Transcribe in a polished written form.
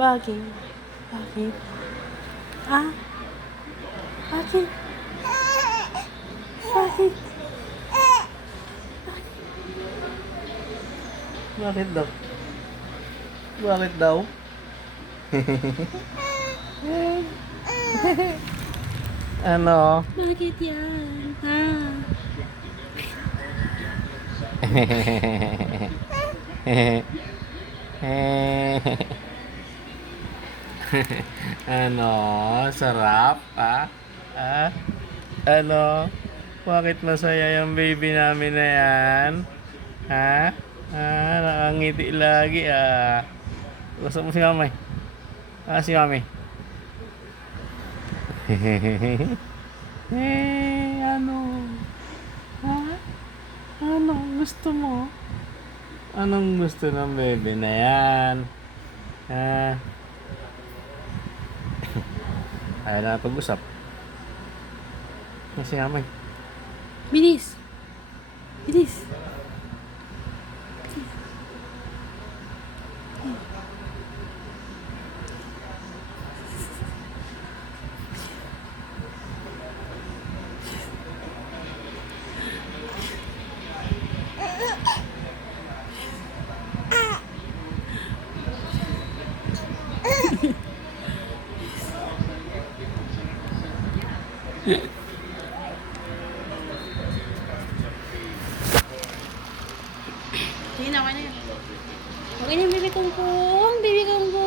Bakit? Bakit? Ah? Bakit? Bakit? Bakit daw? Bakit daw? Ano? Bakit yan? Ha? Ano? Sarap? Ah? Ah? Ano? Bakit masaya yung baby namin na yan? Ha? Ah, nakangiti lagi ah. Gusto mo si mamay? Ah, si mami. Ano? Ha? Anong gusto mo? Anong gusto ng baby na yan? Ha? Ayaw na pag-usap. Ah, si mamay. Bilis! Bilis! Sige na, okay na yan. Okay na, baby kongkong. Baby kongkong.